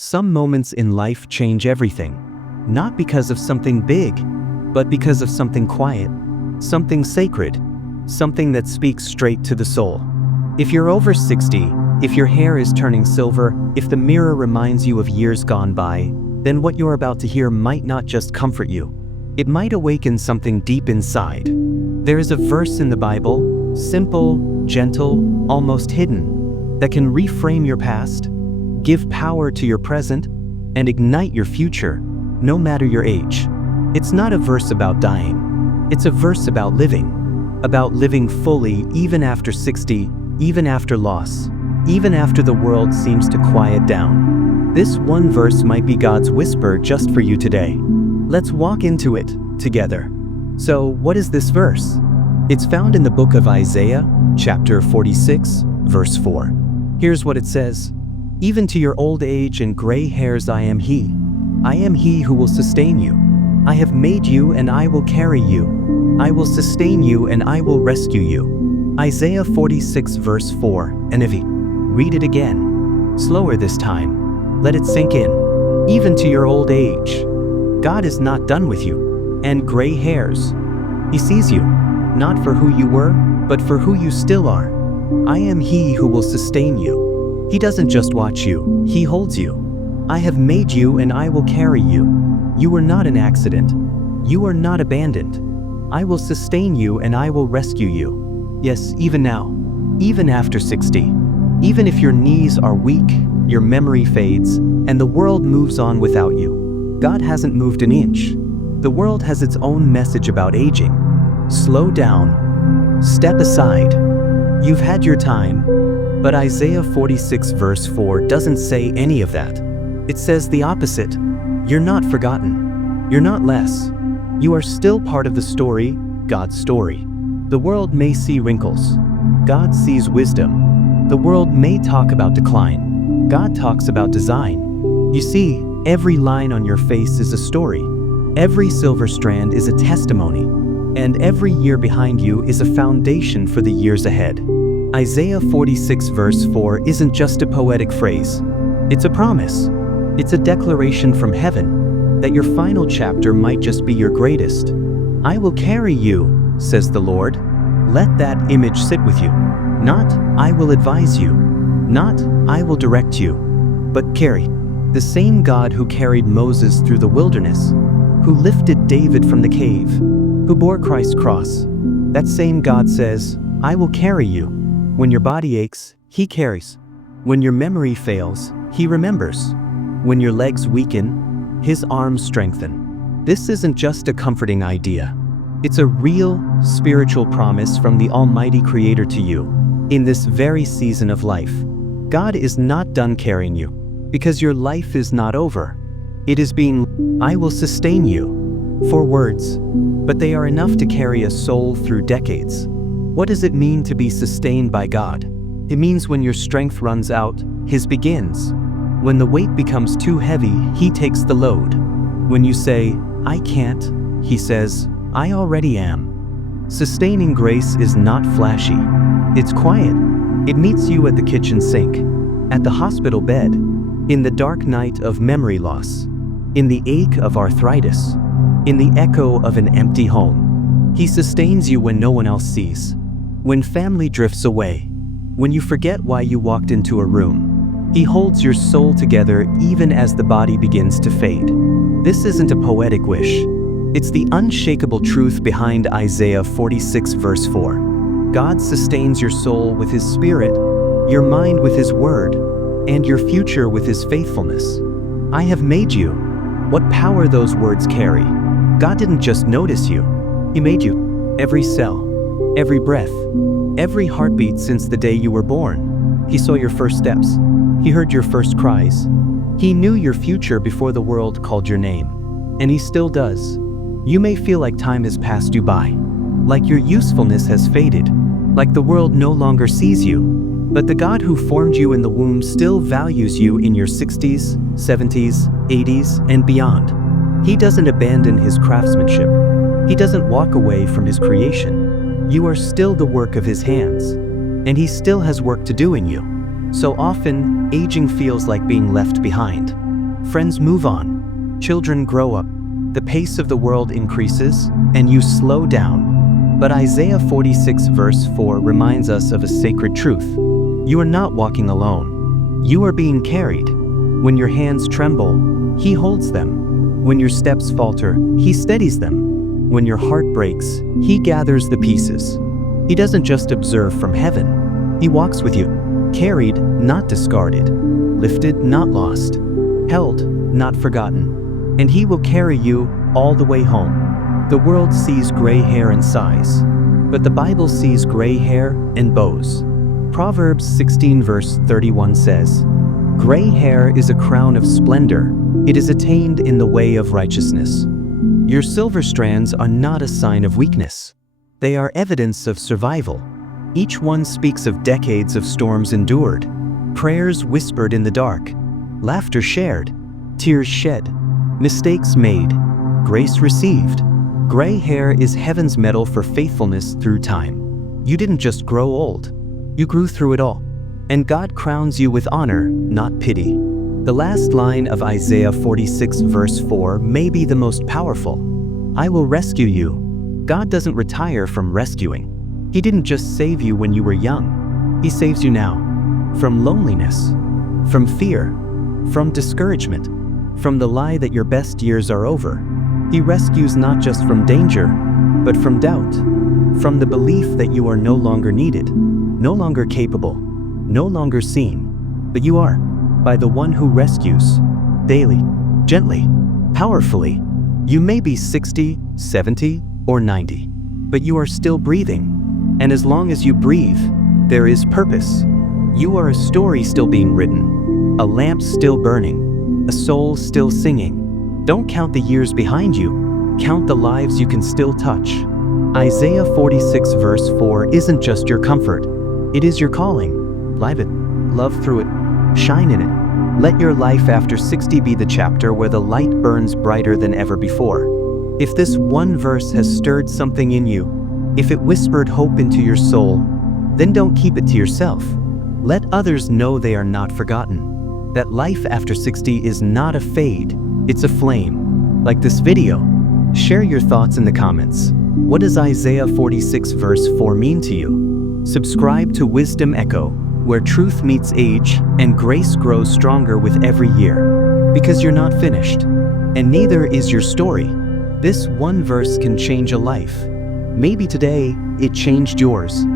Some moments in life change everything, not because of something big, but because of something quiet, something sacred, something that speaks straight to the soul. If you're over 60, if your hair is turning silver, if the mirror reminds you of years gone by, then what you're about to hear might not just comfort you. It might awaken something deep inside. There is a verse in the Bible, simple, gentle, almost hidden, that can reframe your past, give power to your present, and ignite your future, no matter your age. It's not a verse about dying. It's a verse about living fully even after 60, even after loss, even after the world seems to quiet down. This one verse might be God's whisper just for you today. Let's walk into it together. So, what is this verse? It's found in the book of Isaiah, chapter 46, verse 4. Here's what it says. Even to your old age and gray hairs I am He. I am He who will sustain you. I have made you and I will carry you. I will sustain you and I will rescue you. Isaiah 46 verse 4, NIV. Read it again. Slower this time. Let it sink in. Even to your old age. God is not done with you. And gray hairs. He sees you, not for who you were, but for who you still are. I am He who will sustain you. He doesn't just watch you, He holds you. I have made you and I will carry you. You were not an accident. You are not abandoned. I will sustain you and I will rescue you. Yes, even now, even after 60, even if your knees are weak, your memory fades, and the world moves on without you, God hasn't moved an inch. The world has its own message about aging. Slow down. Step aside. You've had your time. But Isaiah 46 verse 4 doesn't say any of that. It says the opposite. You're not forgotten. You're not less. You are still part of the story, God's story. The world may see wrinkles. God sees wisdom. The world may talk about decline. God talks about design. You see, every line on your face is a story. Every silver strand is a testimony. And every year behind you is a foundation for the years ahead. Isaiah 46 verse 4 isn't just a poetic phrase. It's a promise. It's a declaration from heaven that your final chapter might just be your greatest. I will carry you, says the Lord. Let that image sit with you. Not, I will advise you. Not, I will direct you. But carry. The same God who carried Moses through the wilderness, who lifted David from the cave, who bore Christ's cross. That same God says, I will carry you. When your body aches, He carries. When your memory fails, He remembers. When your legs weaken, His arms strengthen. This isn't just a comforting idea. It's a real, spiritual promise from the Almighty Creator to you. In this very season of life, God is not done carrying you, because your life is not over. It is being, I will sustain you. 4 words, but they are enough to carry a soul through decades. What does it mean to be sustained by God? It means when your strength runs out, His begins. When the weight becomes too heavy, He takes the load. When you say, I can't, He says, I already am. Sustaining grace is not flashy. It's quiet. It meets you at the kitchen sink, at the hospital bed, in the dark night of memory loss, in the ache of arthritis, in the echo of an empty home. He sustains you when no one else sees. When family drifts away, when you forget why you walked into a room, He holds your soul together even as the body begins to fade. This isn't a poetic wish. It's the unshakable truth behind Isaiah 46 verse 4. God sustains your soul with His Spirit, your mind with His Word, and your future with His faithfulness. I have made you. What power those words carry. God didn't just notice you. He made you. Every cell. Every breath, every heartbeat since the day you were born. He saw your first steps. He heard your first cries. He knew your future before the world called your name. And He still does. You may feel like time has passed you by, like your usefulness has faded, like the world no longer sees you. But the God who formed you in the womb still values you in your 60s, 70s, 80s, and beyond. He doesn't abandon His craftsmanship. He doesn't walk away from His creation. You are still the work of His hands, and He still has work to do in you. So often, aging feels like being left behind. Friends move on. Children grow up. The pace of the world increases, and you slow down. But Isaiah 46 verse 4 reminds us of a sacred truth. You are not walking alone. You are being carried. When your hands tremble, He holds them. When your steps falter, He steadies them. When your heart breaks, He gathers the pieces. He doesn't just observe from heaven. He walks with you, carried, not discarded, lifted, not lost, held, not forgotten. And He will carry you all the way home. The world sees gray hair and sighs, but the Bible sees gray hair and bows. Proverbs 16 verse 31 says, "Gray hair is a crown of splendor. It is attained in the way of righteousness." Your silver strands are not a sign of weakness. They are evidence of survival. Each one speaks of decades of storms endured, prayers whispered in the dark, laughter shared, tears shed, mistakes made, grace received. Gray hair is heaven's medal for faithfulness through time. You didn't just grow old. You grew through it all. And God crowns you with honor, not pity. The last line of Isaiah 46 verse 4 may be the most powerful. I will rescue you. God doesn't retire from rescuing. He didn't just save you when you were young. He saves you now. From loneliness, from fear, from discouragement, from the lie that your best years are over. He rescues not just from danger, but from doubt, from the belief that you are no longer needed, no longer capable, no longer seen, but you are, by the one who rescues, daily, gently, powerfully. You may be 60, 70, or 90, but you are still breathing. And as long as you breathe, there is purpose. You are a story still being written, a lamp still burning, a soul still singing. Don't count the years behind you, count the lives you can still touch. Isaiah 46 verse 4 isn't just your comfort, it is your calling. Live it, love through it, shine in it. Let your life after 60 be the chapter where the light burns brighter than ever before. If this one verse has stirred something in you, if it whispered hope into your soul, then don't keep it to yourself. Let others know they are not forgotten. That life after 60 is not a fade, it's a flame. Like this video, share your thoughts in the comments. What does Isaiah 46 verse 4 mean to you? Subscribe to Wisdom Echo, where truth meets age and grace grows stronger with every year. Because you're not finished, and neither is your story. This one verse can change a life. Maybe today, it changed yours.